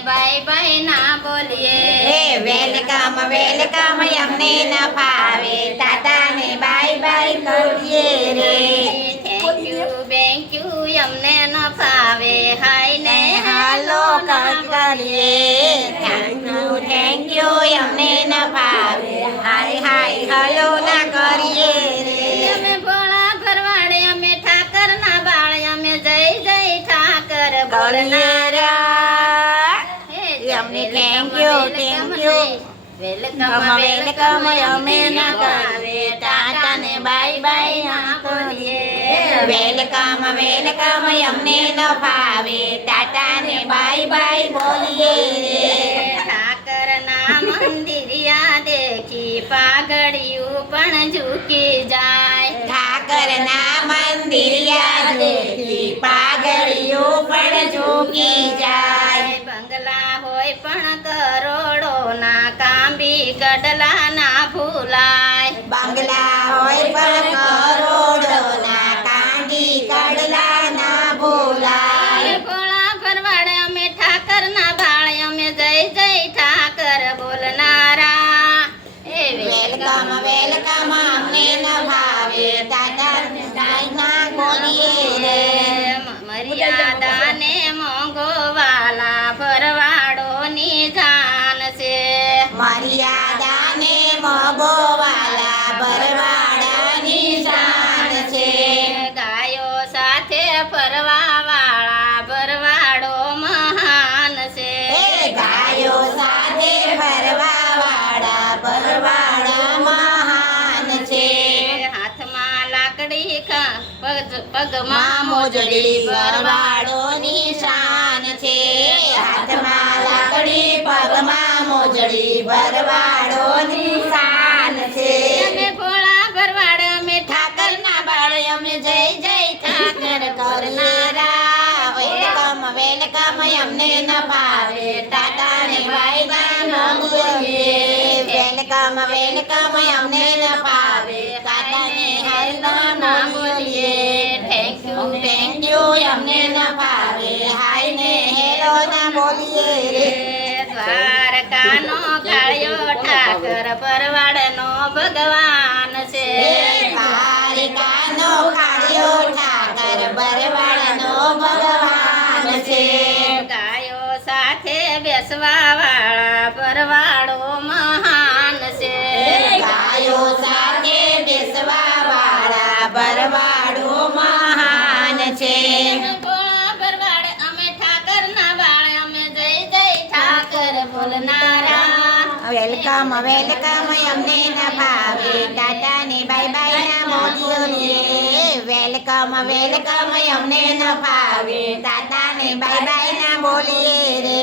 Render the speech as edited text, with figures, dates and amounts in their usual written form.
bye bye ના બોલીએ welcome welcome અમને ન ફાવે ટાટાને બાય બાય કરીએ રે થેન્ક યુ અમને ન ફાવે હાય ને હાલો કરીએ થેન્ક યુ અમને ન ફાવે હાય હાય હાલો ના કરીએ રે અમે ભોળા ભરવાડે અમે ઠાકર ના બાળ અમે જય જય ઠાકર બોલનારા અમને થેન્ક યુ વેલકમ વેલકમ અમે ના ફાવે ટાટાને બાય બાય ના બોલીએ વેલકમ વેલકમ અમને ન ફાવે ટાટાને બાય બાય બોલીએ રે ઠાકર ના મંદિરિયા દેખી પાઘડિયું પણ ઝૂકી જાય ઠાકર ના મંદિરિયા દેખી પાઘડિયું પણ ઝૂકી જાય બંગલા હોય પણ કરોડો ના કાંબી ગડલા ના ભૂલાય બંગલા હોય પણ કરોડો ના કાંડી કડલા ના ભૂલાય ભોળા ભરવાડ અમે ઠાકર ના બાળ અમે જય જય ઠાકર બોલનારા વેલકમ વેલકમ અમને ન ભાવે ટાટા ના બોલીએ રે મર્યાદા ને મોંઘો વાલા ભરવાડોની જાન છે મર્યાદા ને મોગો વાલા ભરવાડાની શાન છે ગાયો સાથે ફરવા વાળા ભરવાડો મહાન છે ગાયો સાથે ફરવા વાળા ભરવાડા મહાન છે હાથમાં લાકડી પગમાં મોજડી ભરવાડોની શાન છે હાથમાં લાકડી પગમાં મોજડી ભરવાડોની શાન છે અમે ભોળા ભરવાડ અમે ઠાકર ના બાળ અમે જય જય ઠાકર કરનારા વેલકમ વેલકમ અમને ન ભાવે ટાટા ને બાય બાય ન બોલીએ વેલકમ વેલકમ અમને ન ભાવે ટાટા ને હાય ના બોલીએ થેન્ક યુ અમને ન ભાવે હાય ને હેલો ના બોલીએ રે દ્વારકાનો કાળિયો ઠાકર ભરવાડનો ભગવાન છે દ્વારિકાનો કાળિયો ઠાકર ભરવાડનો ભગવાન છે ગાયો સાથે બેસવા વાળા ભરવાડો મહાન છે ગાયો સાથે બેસવા વાળા ભરવાડો મહાન છે ભોળા ભરવાડ અમે ઠાકર ના બાળ અમે જય જય ઠાકર બોલનારા વેલકમ વેલકમ અમને ન ભાવે ટાટા ને બાય બાય ના બોલીએ વેલકમ વેલકમ અમને ન ભાવે ટાટા ને બાય બાય ના બોલીએ રે